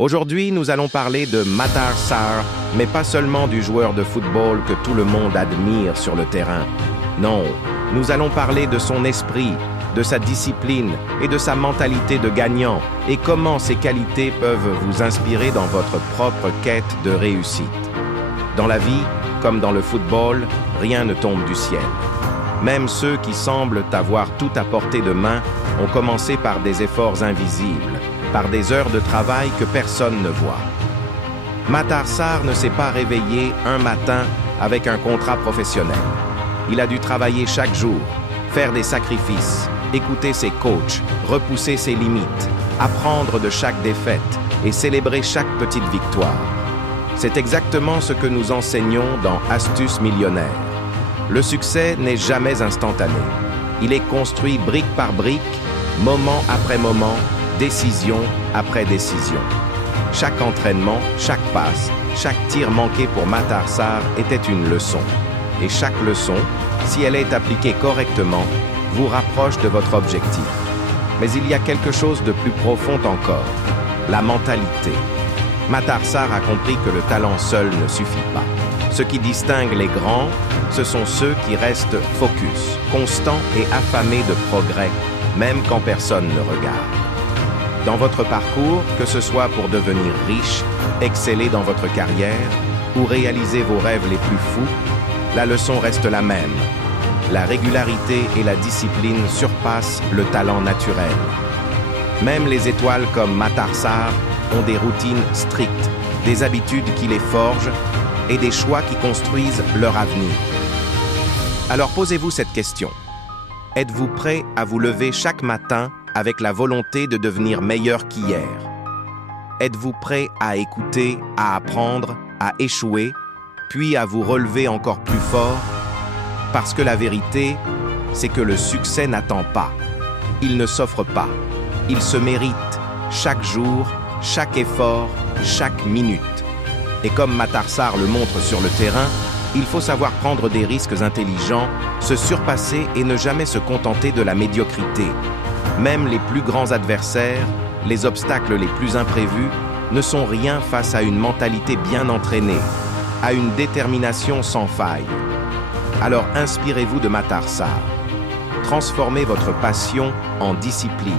Aujourd'hui, nous allons parler de Matar Sarr, mais pas seulement du joueur de football que tout le monde admire sur le terrain. Non, nous allons parler de son esprit, de sa discipline et de sa mentalité de gagnant et comment ces qualités peuvent vous inspirer dans votre propre quête de réussite. Dans la vie, comme dans le football, rien ne tombe du ciel. Même ceux qui semblent avoir tout à portée de main ont commencé par des efforts invisibles, par des heures de travail que personne ne voit. Matar Sarr ne s'est pas réveillé un matin avec un contrat professionnel. Il a dû travailler chaque jour, faire des sacrifices, écouter ses coachs, repousser ses limites, apprendre de chaque défaite et célébrer chaque petite victoire. C'est exactement ce que nous enseignons dans Astuces millionnaires. Le succès n'est jamais instantané. Il est construit brique par brique, moment après moment, décision après décision. Chaque entraînement, chaque passe, chaque tir manqué pour Matar Sarr était une leçon. Et chaque leçon, si elle est appliquée correctement, vous rapproche de votre objectif. Mais il y a quelque chose de plus profond encore, la mentalité. Matar Sarr a compris que le talent seul ne suffit pas. Ce qui distingue les grands, ce sont ceux qui restent focus, constants et affamés de progrès, même quand personne ne regarde. Dans votre parcours, que ce soit pour devenir riche, exceller dans votre carrière ou réaliser vos rêves les plus fous, la leçon reste la même. La régularité et la discipline surpassent le talent naturel. Même les étoiles comme Matar Sarr ont des routines strictes, des habitudes qui les forgent et des choix qui construisent leur avenir. Alors posez-vous cette question. Êtes-vous prêt à vous lever chaque matin avec la volonté de devenir meilleur qu'hier? Êtes-vous prêt à écouter, à apprendre, à échouer, puis à vous relever encore plus fort? Parce que la vérité, c'est que le succès n'attend pas. Il ne s'offre pas. Il se mérite chaque jour, chaque effort, chaque minute. Et comme Matar Sarr le montre sur le terrain, il faut savoir prendre des risques intelligents, se surpasser et ne jamais se contenter de la médiocrité. Même les plus grands adversaires, les obstacles les plus imprévus, ne sont rien face à une mentalité bien entraînée, à une détermination sans faille. Alors inspirez-vous de Matar Sarr. Transformez votre passion en discipline,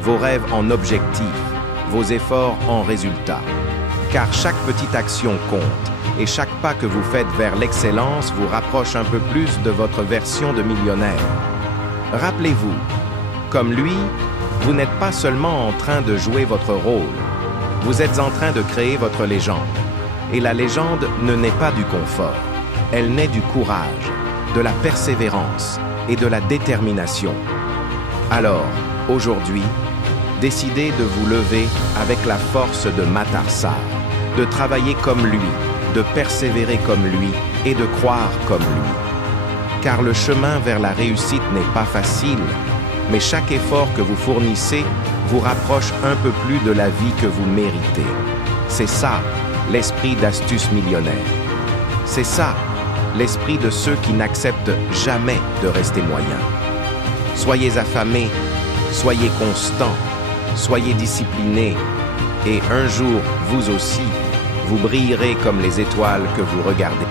vos rêves en objectifs, vos efforts en résultats. Car chaque petite action compte, et chaque pas que vous faites vers l'excellence vous rapproche un peu plus de votre version de millionnaire. Rappelez-vous, comme lui, vous n'êtes pas seulement en train de jouer votre rôle, vous êtes en train de créer votre légende. Et la légende ne naît pas du confort, elle naît du courage, de la persévérance et de la détermination. Alors, aujourd'hui, décidez de vous lever avec la force de Matar Sarr, de travailler comme lui, de persévérer comme lui et de croire comme lui. Car le chemin vers la réussite n'est pas facile, mais chaque effort que vous fournissez vous rapproche un peu plus de la vie que vous méritez. C'est ça, l'esprit d'Astuces millionnaires. C'est ça, l'esprit de ceux qui n'acceptent jamais de rester moyens. Soyez affamés, soyez constants, soyez disciplinés, et un jour, vous aussi, vous brillerez comme les étoiles que vous regardez.